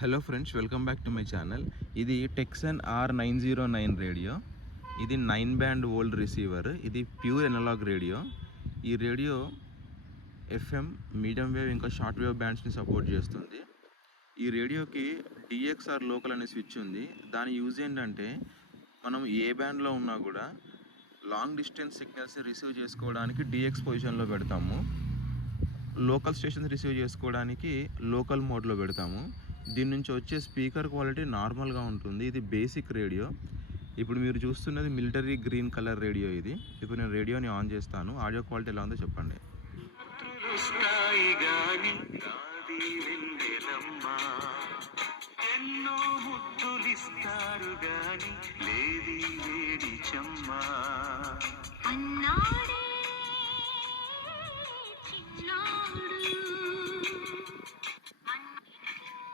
Hello friends, welcome back to my channel. ఇది Texan R909 radio. ఇది 9 band old receiver. ఇది pure analogue radio. ఈ radio FM, medium wave ఇంకా short wave బ్యాండ్స్ని support చేస్తుంది. ఈ రేడియోకి DXR local అనే switch ఉంది. దాని యూజ్ ఏంటంటే మనం ఏ బ్యాండ్లో ఉన్నా కూడా లాంగ్ డిస్టెన్స్ సిగ్నల్స్ని రిసీవ్ చేసుకోవడానికి DX పొజిషన్లో పెడతాము. లోకల్ స్టేషన్స్ రిసీవ్ చేసుకోవడానికి లోకల్ మోడ్లో పెడతాము. దీని నుంచి వచ్చే స్పీకర్ క్వాలిటీ నార్మల్గా ఉంటుంది. ఇది బేసిక్ రేడియో. ఇప్పుడు మీరు చూస్తున్నది మిలిటరీ గ్రీన్ కలర్ రేడియో. ఇది ఇప్పుడు నేను రేడియోని ఆన్ చేస్తాను. ఆడియో క్వాలిటీ ఎలా ఉందో చెప్పండి.